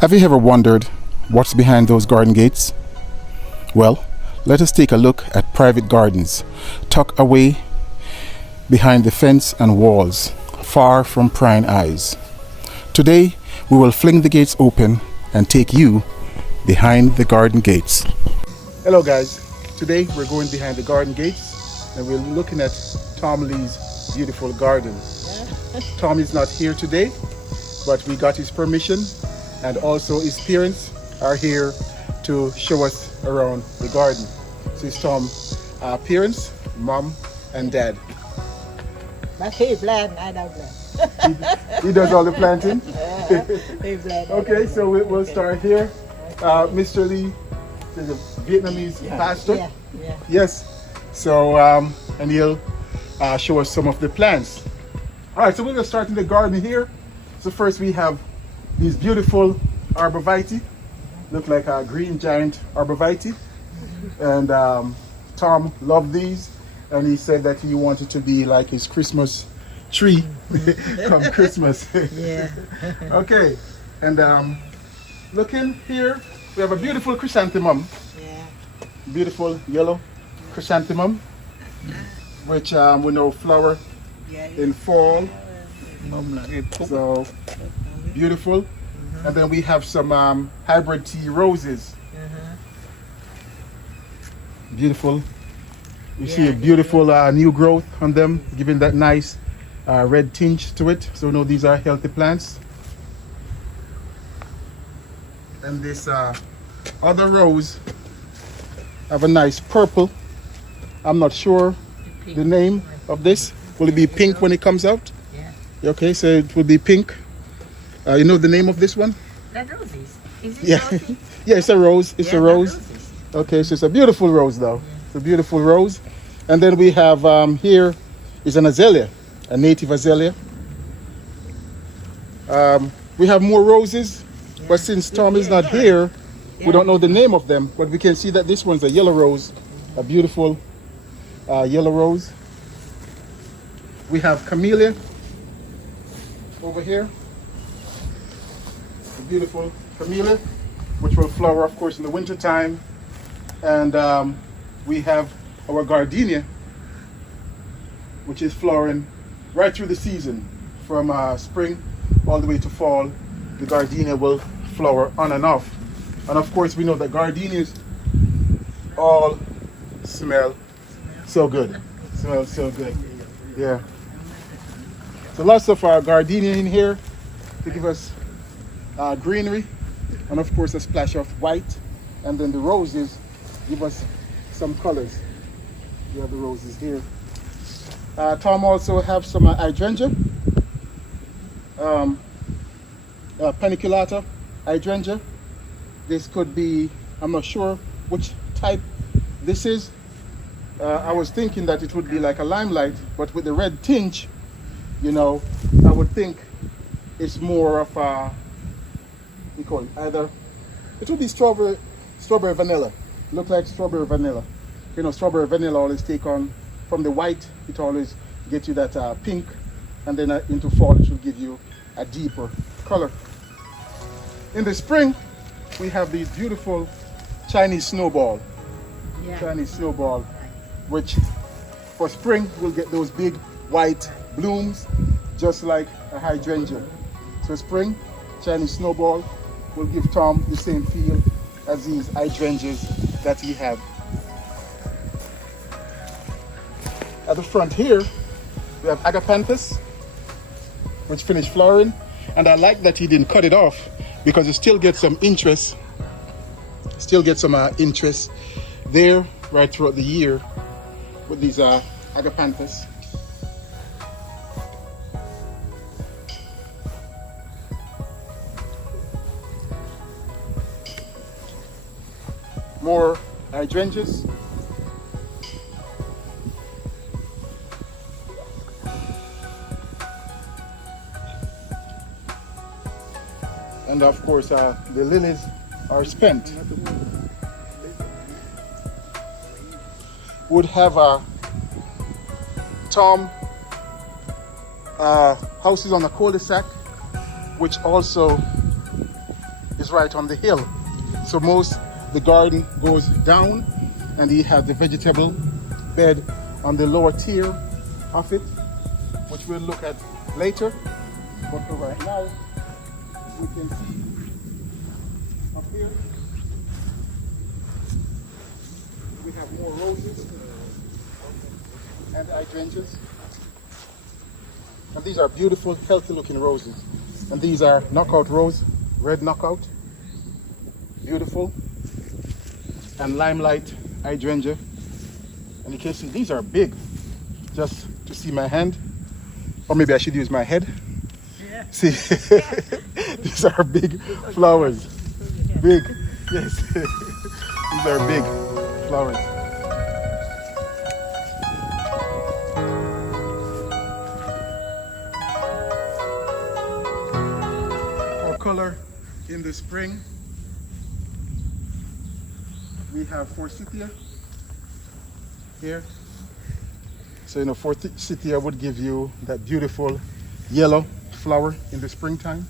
Have you ever wondered what's behind those garden gates? Well, let us take a look at private gardens tucked away behind the fence and walls, far from prying eyes. Today, we will fling the gates open and take you behind the garden gates. Hello guys, today we're going behind the garden gates and we're looking at Tom Lee's beautiful garden. Tom is not here today, but we got his permission, and also his parents are here to show us around the garden. So it's Tom's parents, mom and dad. But he plant, I don't plant. He does all the planting? He plant. Okay, so we'll start here. Mr. Lee is a Vietnamese pastor. Yeah. Yes. So, and he'll show us some of the plants. All right, so we're going to start in the garden here. So first we have these beautiful arborvitae. Look like a green giant arborvitae. And Tom loved these. And he said that he wanted to be like his Christmas tree come Christmas. Yeah. Okay. And looking here, we have a beautiful chrysanthemum. Yeah. Beautiful yellow chrysanthemum, which we know flower in fall. So beautiful. And then we have some hybrid tea roses. Beautiful. You see a beautiful new growth on them, giving that nice red tinge to it. So no, these are healthy plants. And this other rose have a nice purple. I'm not sure the name of this. Will it be pink when it comes out? Yeah. Okay, so it will be pink. You know the name of this one? That roses. Is it Yeah. roses? Yeah, it's a rose. It's a rose. Roses. Okay, so it's a beautiful rose though. It's a beautiful rose. And then we have here is an azalea, a native azalea. We have more roses, but since Tom is not here, we don't know the name of them, but we can see that this one's a yellow rose, a beautiful yellow rose. We have camellia over here, a beautiful camellia, which will flower, of course, in the winter time. And we have our gardenia, which is flowering right through the season, from spring all the way to fall. The gardenia will flower on and off. And of course, we know that gardenias all smell so good. Smell so good. Yeah. So lots of our gardenia in here to give us greenery, and of course a splash of white. And then the roses give us some colors. We have the roses here. Tom also have some hydrangea, paniculata hydrangea. This could be, I'm not sure which type this is. I was thinking that it would be like a limelight, but with the red tinge, you know, I would think it's more of a, we call it either, it would be strawberry vanilla. Look like strawberry vanilla. You know, strawberry vanilla always take on, from the white, it always gets you that pink, and then into fall it will give you a deeper color. In the spring, we have these beautiful Chinese snowball. Yeah. Chinese snowball, which for spring we'll get those big white blooms, just like a hydrangea. So spring, Chinese snowball will give Tom the same feel as these hydrangeas that we have. At the front here, we have agapanthus, which finished flowering. And I like that he didn't cut it off, because it still gets some interest. Still get some interest there right throughout the year with these agapanthus. More hydrangeas. And of course, the lilies are spent. Would have a Tom houses on a cul-de-sac, which also is lives right on the hill. So the garden goes down and he has the vegetable bed on the lower tier of it, which we'll look at later. But for right now, we can see up here, we have more roses and hydrangeas. And these are beautiful, healthy looking roses. And these are knockout rose, red knockout, beautiful, and limelight hydrangea. And you can see these are big, just to see my hand, or maybe I should use my head. Yeah. See, these are big flowers, big, yes, these are big flowers. Color in the spring, we have forsythia here. So forsythia would give you that beautiful yellow flower in the springtime.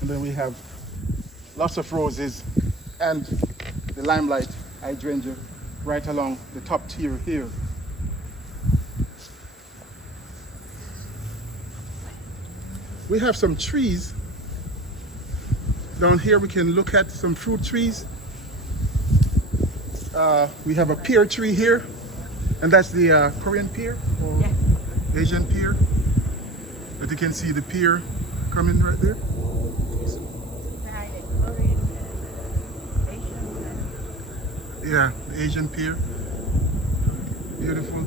And then we have lots of roses and the limelight hydrangea right along the top tier here. We have some trees down here. We can look at some fruit trees. We have a pear tree here, and that's the Korean pear or Asian pear. But you can see the pear coming right there. Yeah, the Asian pear. Beautiful.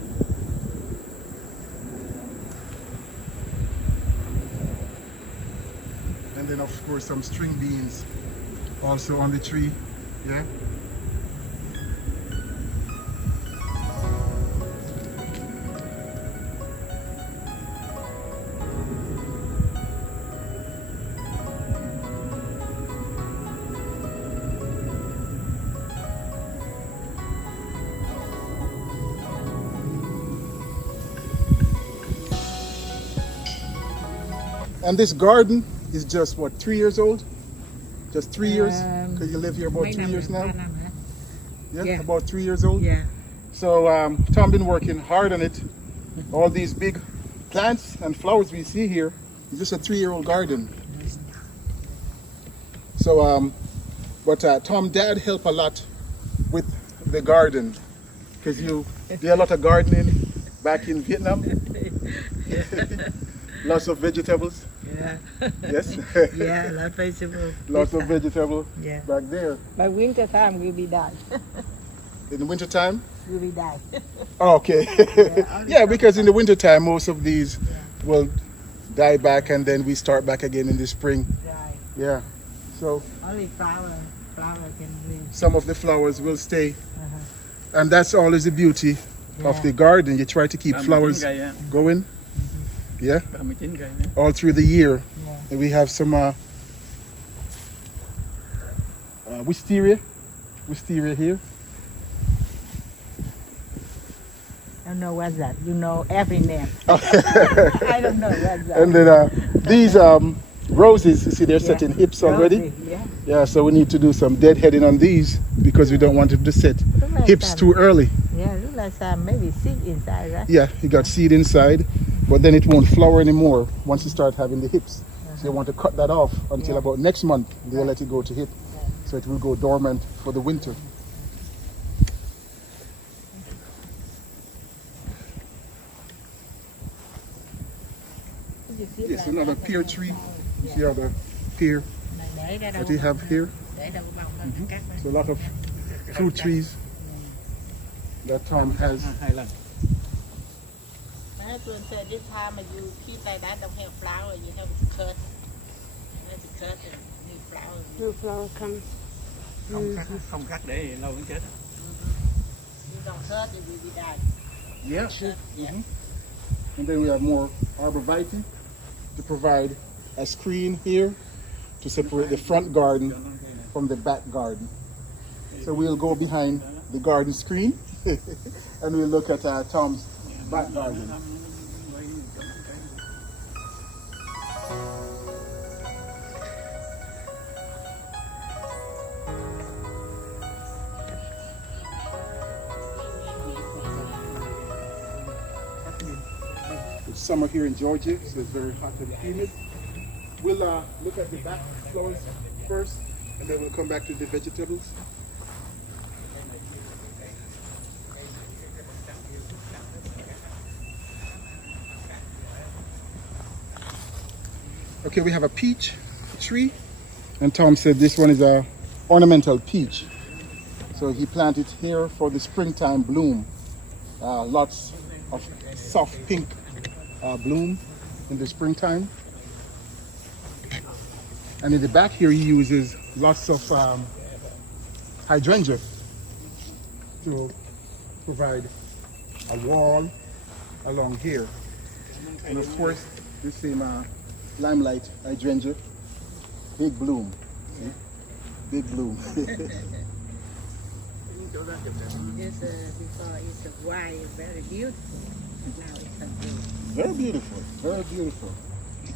And then of course some string beans also on the tree. Yeah. And this garden is just what, 3 years old? Just 3 years? Because you live here about 3 years now? Yeah, about 3 years old? Yeah. So Tom been working hard on it. All these big plants and flowers we see here is just a 3-year-old garden. So, Tom Dad helped a lot with the garden because you did a lot of gardening back in Vietnam. Lots of vegetables. Yeah. Yes. Yeah, lots of vegetables. Lots of vegetables back there. By winter time we'll be done. In the winter time? We'll be done. Oh, okay. Yeah, because in the winter time most of these will die back and then we start back again in the spring. Right. Yeah. So only flower can live. Some of the flowers will stay. And that's always the beauty of the garden. You try to keep flowers going. Yeah. All through the year. Yeah. And we have some wisteria here. I don't know what's that. You know every name. I don't know what's that. And then these roses, you see they're set in hips already. Yeah, so we need to do some deadheading on these because we don't want them to set hips too early. Yeah, look like some maybe seed inside, right? Yeah, you got seed inside, but then it won't flower anymore once you start having the hips. So you want to cut that off until about next month. They'll let it go to hip. So it will go dormant for the winter. Yes, another pear tree. You see how the pear that you have here? So a lot of fruit trees that Tom has. My husband said this time if you keep like that, don't have flower, you have to cut. You have to cut and new flowers. New flower comes. Không cắt để lâu vẫn chết. You don't cut, it will be dead. Yeah. And then we have more arborvitae to provide a screen here to separate the front garden from the back garden. So we'll go behind the garden screen and we'll look at Tom's back garden. It's summer here in Georgia, so it's very hot and humid. We'll look at the back flowers first, and then we'll come back to the vegetables. Okay, we have a peach tree, and Tom said this one is a ornamental peach. So he planted here for the springtime bloom. Lots of soft pink bloom in the springtime. And in the back here, he uses lots of hydrangea to provide a wall along here. And of course, the same limelight hydrangea, big bloom. See? Big bloom. It's before it's white, very beautiful. Now it's a blue. Very beautiful, very beautiful.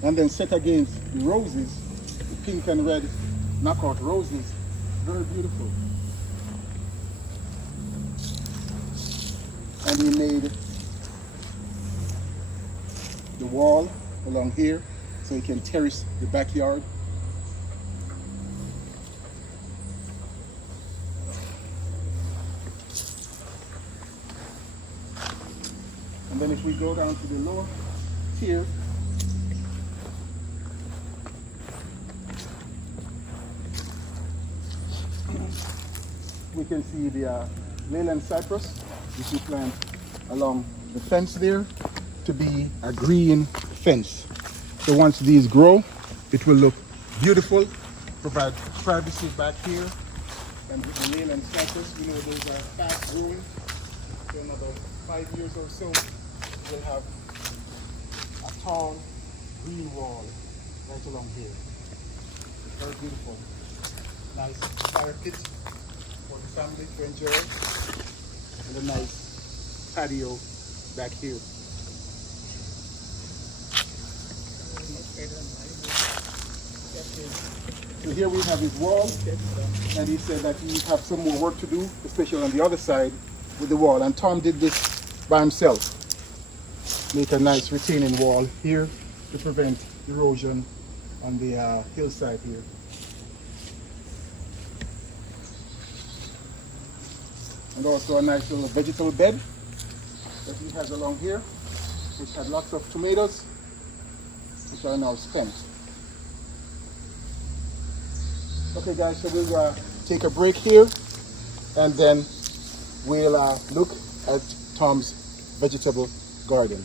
And then set against the roses, the pink and red knockout roses, very beautiful. And we made the wall along here so you can terrace the backyard. And then if we go down to the lower tier, we can see the Leyland cypress, which we plant along the fence there to be a green fence. So once these grow, it will look beautiful, provide privacy back here. And with the Leyland cypress, we know those are fast growing. So another 5 years or so, we'll have a tall green wall right along here. It's very beautiful. Nice fire pit for the family to enjoy, and a nice patio back here. So here we have his wall, and he said that he have some more work to do, especially on the other side with the wall. And Tom did this by himself. Make a nice retaining wall here to prevent erosion on the hillside here. And also a nice little vegetable bed that he has along here, which had lots of tomatoes, which are now spent. Okay guys, so we'll take a break here, and then we'll look at Tom's vegetable garden.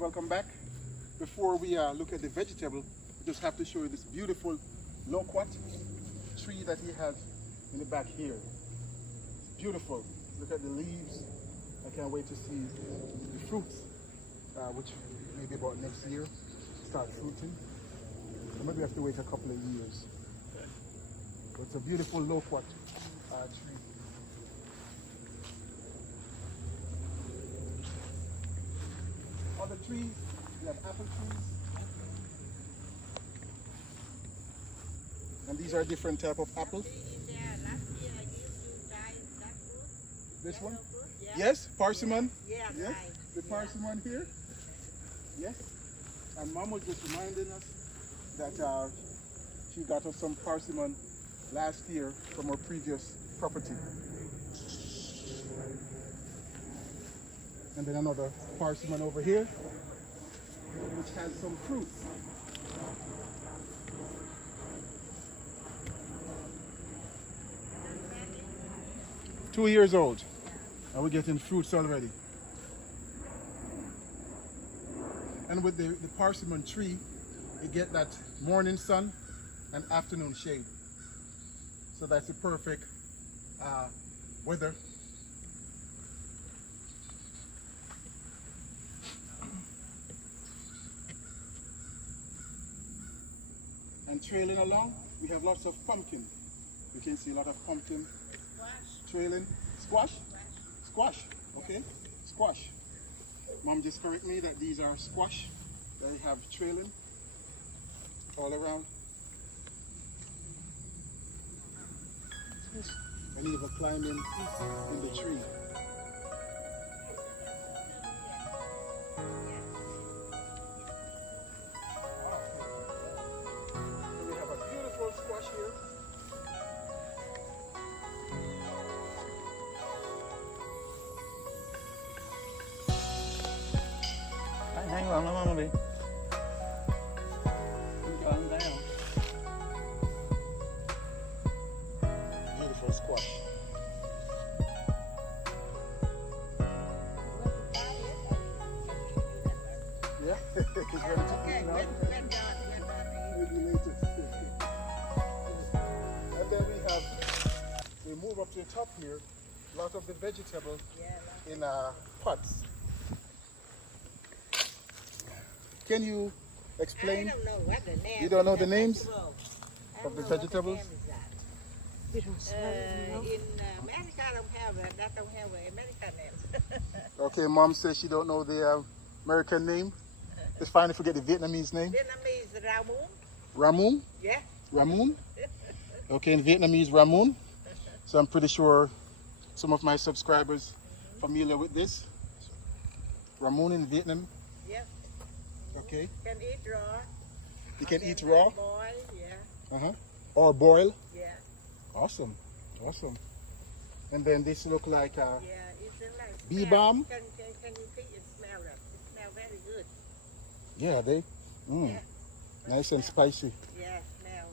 Welcome back. Before we look at the vegetable, we just have to show you this beautiful loquat tree that he has in the back here. Beautiful. Look at the leaves. I can't wait to see the fruits, which maybe about next year start fruiting. So maybe we have to wait a couple of years. But it's a beautiful loquat tree. Other trees, we have apple trees. And these are different type of apples. This one? Yes, parsimon? Yeah, Yes, right. the parsimon here. Yes. And Mom was just reminding us that she got us some parsimon last year from her previous property. And then another parsimon over here, which has some fruits. Two years old, and we're getting fruits already. And with the parsimon tree, you get that morning sun and afternoon shade. So that's the perfect weather. And trailing along, we have lots of pumpkin. You can see a lot of pumpkin Squash. trailing. Squash? Squash. Squash, okay. Squash. Mom just correct me that these are squash. They have trailing all around. And even climbing in the tree. And we have a beautiful squash here. Hang on, Mama đi. Không cho ăn thấy không? Beautiful squash. Yeah, it's ready to Okay, eat now. when done. Maybe later. And then we move up to the top here, a lot of the vegetables Yeah, in pots. Can you I explain? don't know what the name. You don't know the is. names Vegetable. I of the don't know what vegetables? name is that. You don't smell it, you know? In America, don't have that. Don't have an American name. Okay, Mom says she don't know the American name. It's fine if we get the Vietnamese name. Vietnamese ramun. Ramun? Yeah. Ramun? Okay, in Vietnamese, Ramun. So I'm pretty sure some of my subscribers familiar with this. Ramun in Vietnam. Yep. Okay. Can eat raw. You can Or eat raw boil. Yeah. or boil. Yeah. Awesome. Awesome. And then this look like Yeah. It's like Bee smell. balm? Can you pick and smell it? It smells very good. yeah, they Yeah. nice and spicy. Yeah. Smell.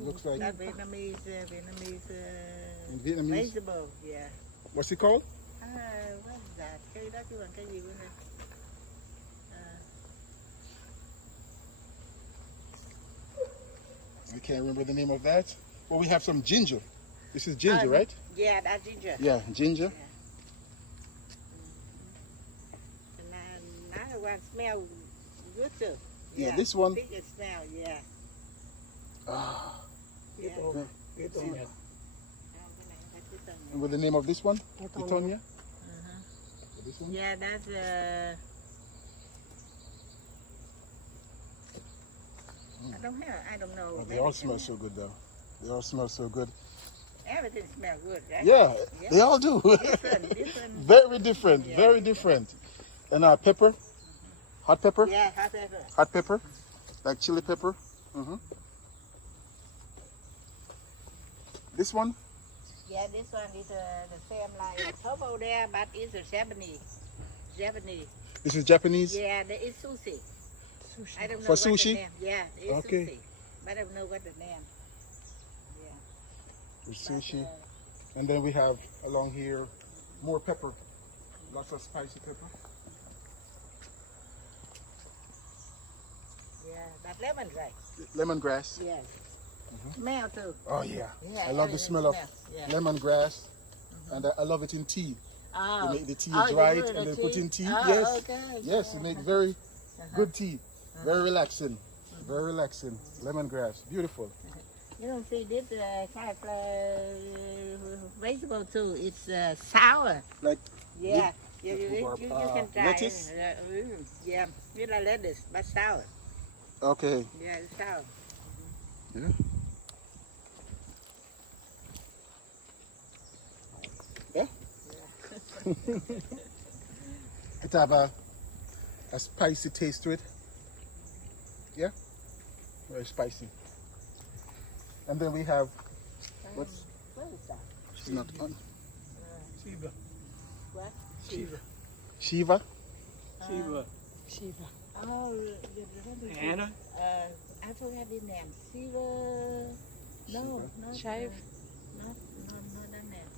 Looks like That Vietnamese in Vietnamese. vegetable. Yeah. What's it called? What is that? Cây đó chứ còn cây gì nữa nè. I can't remember the name of that. Well, we have some ginger. This is ginger, right? Yeah, that's ginger. Yeah, ginger. And another one smell good too. Yeah, this one. Big and smell, yeah. Ah, Yeah. Cái tôm Cái này là cái tầng and with the name of this one? Itonia. Itonia? Uh-huh. This one? Yeah, that's I don't know. Oh, they all smell so good though. They all smell so good. Everything smells good, right? Yeah, Yeah. they all do. Different. Very different, Yeah. very different. And pepper, hot pepper, Yeah, hot pepper. hot pepper, like chili pepper. This one? Yeah, this one is the same like purple there, but it's a Japanese. Japanese. This is Japanese? Yeah, it's sushi. Sushi. I don't know For what sushi? the name. Yeah, it's Okay. sushi. But I don't know what the name. Yeah. With But, sushi. And then we have along here more pepper. Lots of spicy pepper. yeah, but lemongrass. Lemongrass. Yes. Smell too. Oh yeah. Yeah, I love the everything smell of smells, yeah. lemongrass. And I love it in tea. Oh. They make the tea Oh, you dry do it it and then in put tea? in tea. Oh, Yes. okay. Yes, Yeah. it makes very good tea. Very relaxing. Very relaxing. Lemongrass. Beautiful. You don't see this kind of vegetable too. It's sour. Like Yeah. You can try. lettuce? Yeah, it's like lettuce, but sour. okay. Yeah, it's sour. Yeah. Yeah. It have a spicy taste to it. Yeah. Very spicy. And then we have what's What is that? it's not on Shiva. What? Shiva. Shiva. Shiva. Shiva. Oh, Nghe đó. I forgot the name. Silver. No, not Chive. Not that name.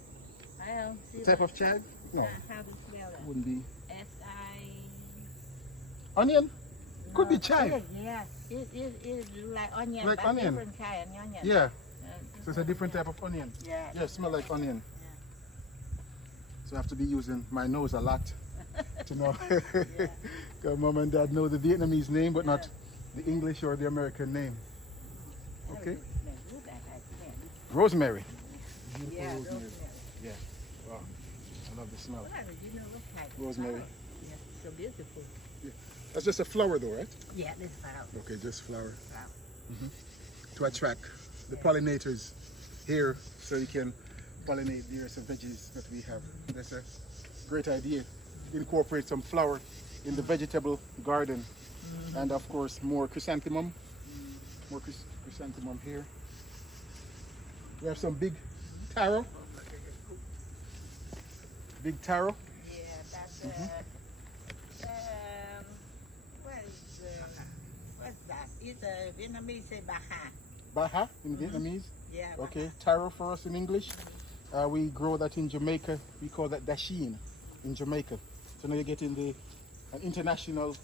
I don't see. Type of chive? No. How to spell that? Wouldn't be. S-I. Onion? Could be No, chive. Yeah, it is like onion, Like but onion. different kind of onion. Yeah. So it's a different type of onion. Yeah. Yeah, smell like onion. So I have to be using my nose a lot to know. Because mom and dad know the Vietnamese name, but not the English or the American name. Okay. Rosemary. Beautiful Yeah, rosemary. rosemary. Yeah. Wow. I love the smell. Wow, you know what type of Rosemary. flower. Yeah, so beautiful. That's just a flower though, right? Yeah, this flower. Okay, just flower. Flower. To attract the pollinators here so you can pollinate the rest of veggies that we have. That's a great idea. Incorporate some flower in the vegetable garden. And of course more chrysanthemum. More chrysanthemum here. We have some big taro. Big taro. Yeah, that's what's that? It's a Vietnamese say baha. Baha in Vietnamese. Yeah. Okay, taro for us in English. We grow that in Jamaica. We call that dashin in Jamaica. So now you're getting an international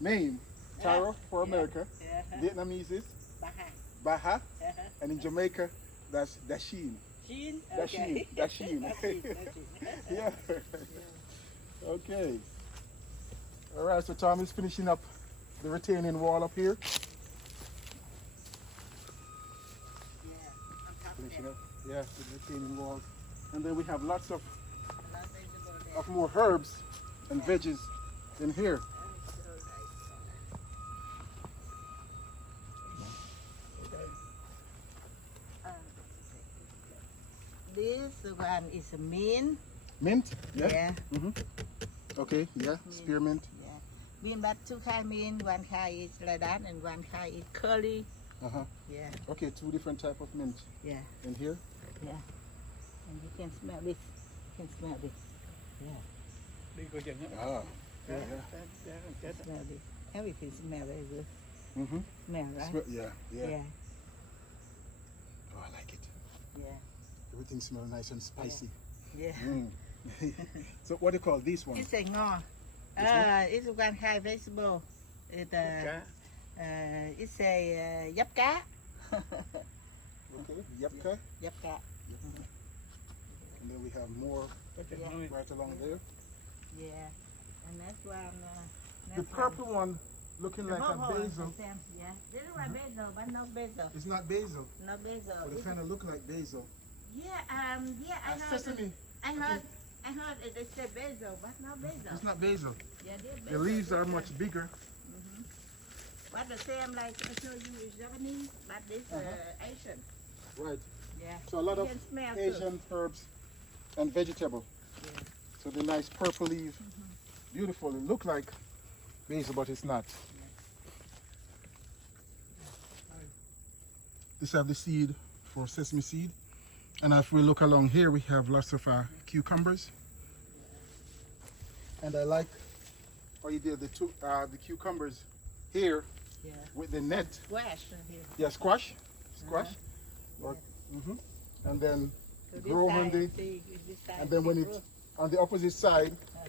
name. Taro for America. Vietnamese is Baha. Baha. And in Jamaica, that's dashin. Sheen? Dashin. Dashin. Yeah. Okay. All right, so Tom is finishing up the retaining wall up here. Finishing up. Yeah, the retaining walls. And then we have lots of more herbs and veggies in here. This one is a mint. Mint? Yeah. Yeah. Okay, yeah, spearmint. Yeah. Mint, but two kind mint. One kind is like that, and one kind is curly. Uh-huh. Yeah. Okay, two different type of mint Yeah. in here. Yeah. And you can smell this. You can smell this. Yeah. Đi coi chừng á. Ah. Yeah, yeah. Smell this. Everything smell very good. Mm-hmm. Smell, right? Yeah, yeah. Yeah. Oh, I like it. Yeah. Everything smells nice and spicy. Yeah. Mm. So what do you call this one? It's a ngò. It's one kind vegetable. It Cá. it's a giáp cá. Okay, yapka. Giáp cá. And then we have more Có chừng Yeah. thôi. right along there. Yeah. And that's one. The purple one looking like a basil. Yeah. This is one basil, but no basil. It's not basil, No basil. but it kind of look like basil. Yeah. Yeah. I heard. Sesame. I heard it. They say basil, but no basil. It's not basil. Yeah, they're The basil. leaves are much bigger. But the same like I told you is Japanese, but this Asian. Right. Yeah. So a lot You of can smell too. Asian herbs and vegetable. Yeah. So the nice purple leaf, beautiful. It look like basil, but it's not. This have the seed for sesame seed. And if we look along here, we have lots of cucumbers. And I like how you did the cucumbers here Yeah. with the net. Squash here. Yeah, squash. Or, and then So grow this on side, the, see, this side and then when they it grow. on the opposite side, Uh-huh.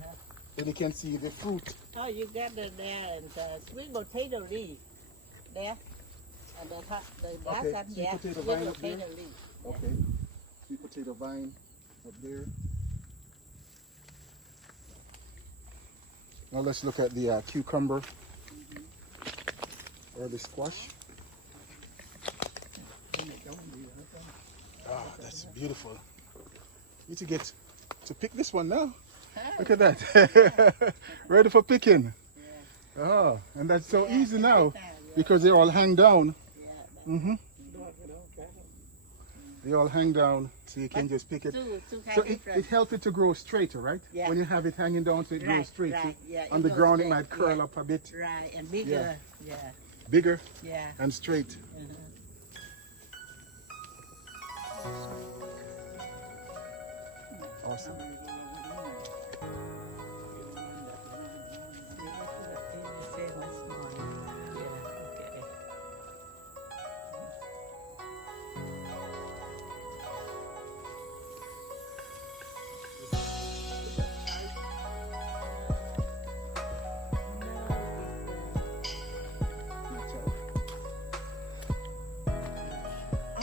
then you can see the fruit. Oh, you got the there and the sweet potato leaf there, and the that Okay, one, sweet yeah, potato sweet vine up there. potato leaf. Okay. Sweet potato vine up there. Now let's look at the cucumber or the squash. Ah, that's beautiful. Need to get to pick this one now. Look at that. Ready for picking. Oh, and that's so easy now because they all hang down. Yeah, They all hang down, so you can just pick it. two kind So of it different. helps it to grow straighter, right? Yeah. When you have it hanging down, so it grows Right, straight. right, So yeah, on it the goes ground, it straight, might curl yeah. up a bit Right, and bigger. Yeah, bigger yeah. and straight. Awesome.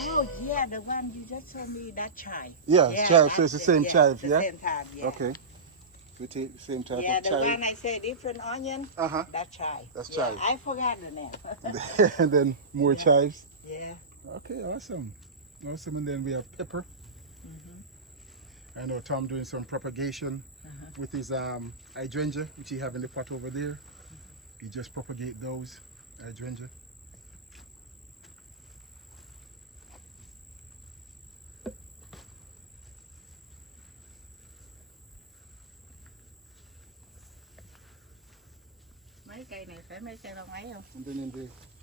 Oh yeah, the one you just told me that chive. Yeah, chive. So it's that's the same chive, the yeah? same type, yeah. Okay. We take the same type Yeah, of the chive. one I say different onion. Uh-huh. That chive. That's yeah, chive. I forgot the name. And then more Yeah. chives. yeah. Okay, awesome. Awesome. And then we have pepper. I know Tom doing some propagation with his hydrangea, which he have in the pot over there. He just propagate those hydrangea. Mấy cây này phải mấy cây lông ấy không? And then in the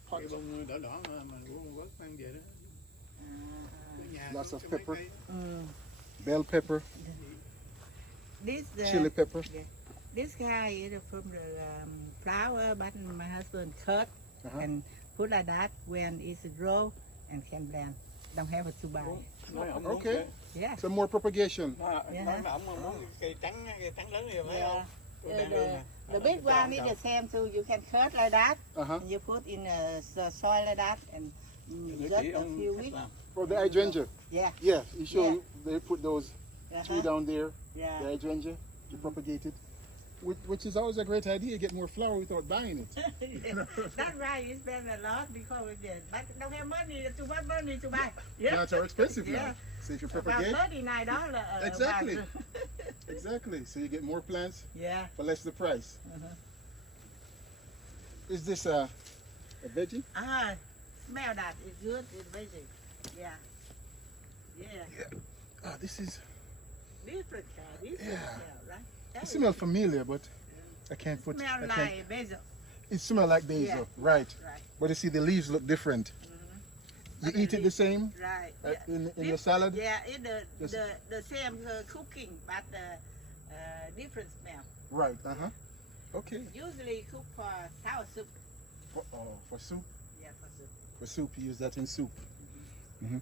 pot, Cái bông đỏ đỏ mà uống quất mang về đó. Cái nhà Lots có of cái mấy pepper. cây. bell pepper, This chili pepper. this guy is from the flower, but my husband cut Uh-huh. and put like that when it's grow and can blend. Don't have to buy. Nói ổng Okay. muốn Yeah. Some more propagation. Nói Yeah. mà ổng muốn cây trắng lớn như vậy Yeah. không? Tôi đang đưa nè. The big one is the same too. You can cut like that. Uh-huh. And you put in soil like that and Để just chỉ a ông few cách weeks. làm. For the hydrangea. Yeah. Yeah, you show Yeah. they put those three Uh-huh. down there, Yeah. the hydrangea, to propagate it. Which is always a great idea, get more flour without buying it. That's right. You spend a lot because we did, but don't have money to buy money to buy. Yeah. Now it's so expensive Yeah. now. So if you About propagate, $39. Exactly. exactly. So you get more plants Yeah. for less the price. Uh-huh. Is this a veggie? Ah, smell that. It's good. It's basic. Yeah. Yeah. Ah, this is. Different kind. Different Yeah. smell, right? It smells familiar, but I can't put. Smell I can't, like basil. it smells like basil, Yeah. right? Right. But you see, the leaves look different. You eat it the same Right. in This- your salad? Yeah, it's Yes. the same cooking, but different smell. Right. Uh huh. Okay. Usually cook for sour soup. For soup. Yeah, for soup. For soup, you use that in soup. Hmm.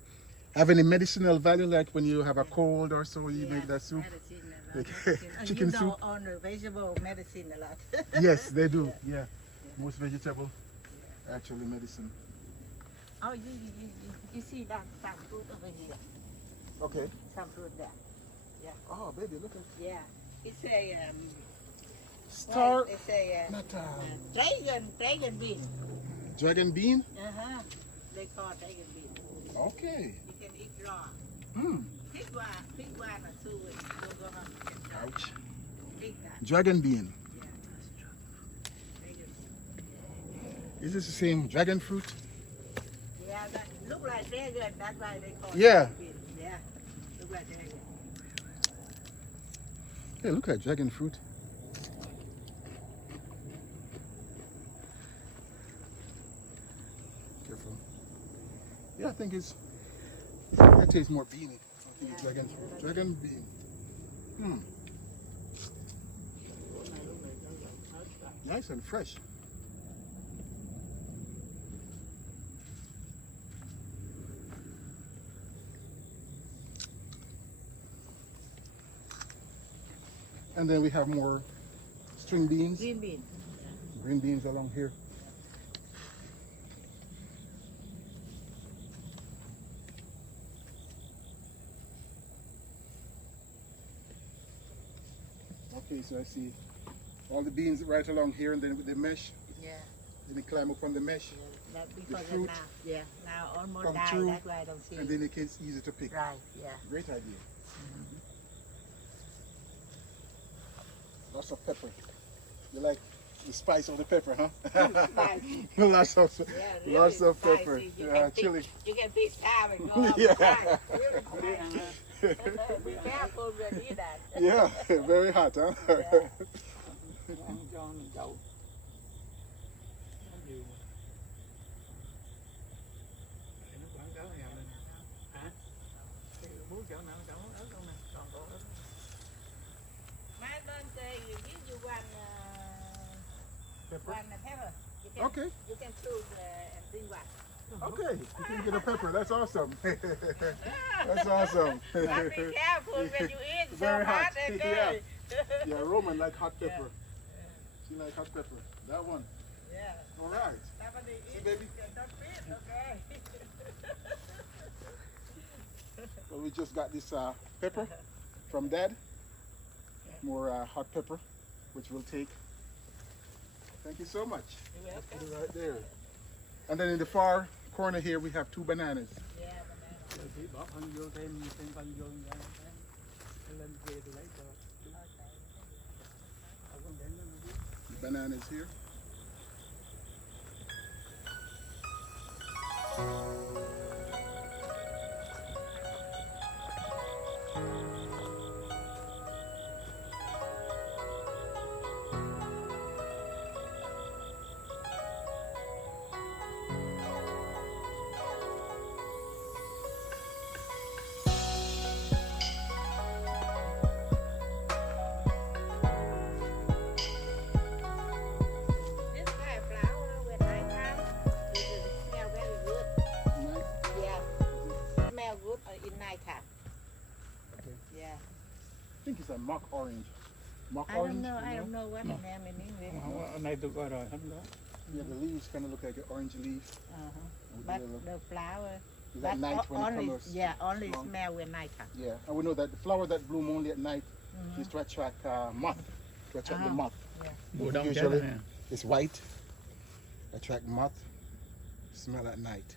Have any medicinal value, like when you have a cold or so, you make that soup? Medicine a lot. Like Medicine. chicken You know, soup? on the vegetable medicine a lot. Yes, they do. Yeah. Most vegetable, actually medicine. Oh, you see that some fruit over here. Okay. Some fruit there. Oh, baby, look at Yeah. It's a star. Well, it's a Not dragon bean. dragon bean. Uh-huh. They call dragon bean. Okay. You can eat raw. Hmm. Pick one or two weeks. Don't go home. Ouch. Pick that. Dragon bean. Yeah. Dragon bean. Is this the same dragon fruit? Yeah, that look like dragon. That's why they call Yeah. it dragon bean. Yeah. Look like dragon. Yeah, look at dragon fruit. Careful. Yeah, I think that tastes more beany. I think it's dragon fruit. Dragon bean. Hmm. Nice and fresh. And then we have more string beans, Green bean. green beans along here. Okay, so I see all the beans right along here, and then with the mesh, Yeah. then they climb up on the mesh, That because of fruit now. Yeah. Now almost come died. through, That's why I don't see and it. then it gets easy to pick. Right. Yeah. Great idea. Lots of pepper. You like the spice of the pepper, huh? Spicy. lots of, Yeah, really lots of pepper. spicy. You can pick- Chili. You can pick sour and go up. Yeah. Really spicy. Be careful when you eat that. Yeah, very hot, huh? Yeah. Ăn cho mình chậu. Nó nhiều mà. Để nó quảng cáo nhà mình. Hả? Thì muốn chỗ nào chỗ ớt không nè, còn có ớt. My mom say you give you one Pepper? pepper. You can, Okay. You can choose and bring one. Okay, you can get a pepper. That's awesome. That's awesome. But be careful when you eat so Very hot. hot and Yeah. good. Yeah, Roman like hot pepper. She like hot pepper. That one. Yeah. All right. Somebody See, eat, baby? you don't fit, okay? just got this pepper from Dad. More hot pepper, which we'll take. Thank you so much. You're Put welcome. it right there. And then in the far corner here, we have 2 bananas. Yeah, banana. Rồi chị bỏ phân vô thêm phân vô ra lên về tôi lấy cho ở con để nó biết. The bananas here. This kind of flower when nighttime, it smell very good. Nice. Yeah, smell good in nighttime. Okay. Yeah. I think it's a mock orange. Mock I orange. don't know. you I don't know what the name in English. Ở này tôi coi rồi, không đó. Yeah, the leaves kind of look like an orange leaf. Uh-huh. With But the yellow. the flower, Is at night when only, it colors. yeah, only strong. smell when nighttime. Yeah, and we know that the flower that bloom only at night Mhm. is to attract moth, to attract the Uh-huh. moth. Mùa đông chết Usually rồi nè. it's white, attract moth, smell at night.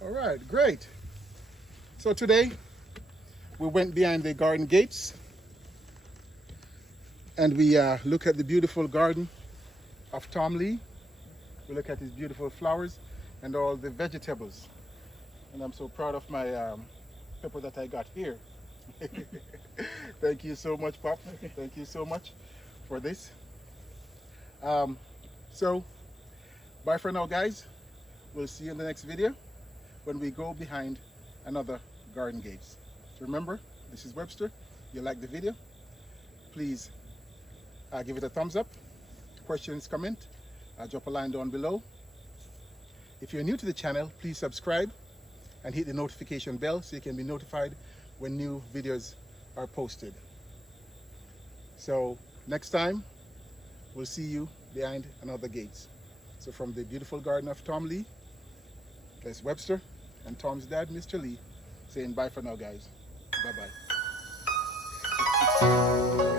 All right, great. So today we went behind the garden gates and we look at the beautiful garden of Tom Lee. We look at his beautiful flowers and all the vegetables. And I'm so proud of my pepper that I got here. Thank you so much, Pop. Thank you so much for this. So, bye for now, guys. We'll see you in the next video when we go behind another garden gates. Remember, this is Webster. You like the video? Please give it a thumbs up. Questions, comment, drop a line down below. If you're new to the channel, please subscribe and hit the notification bell so you can be notified when new videos are posted. So next time, we'll see you behind another gates. So from the beautiful garden of Tom Lee, there's Webster and Tom's dad, Mr. Lee, saying bye for now, guys. Bye-bye.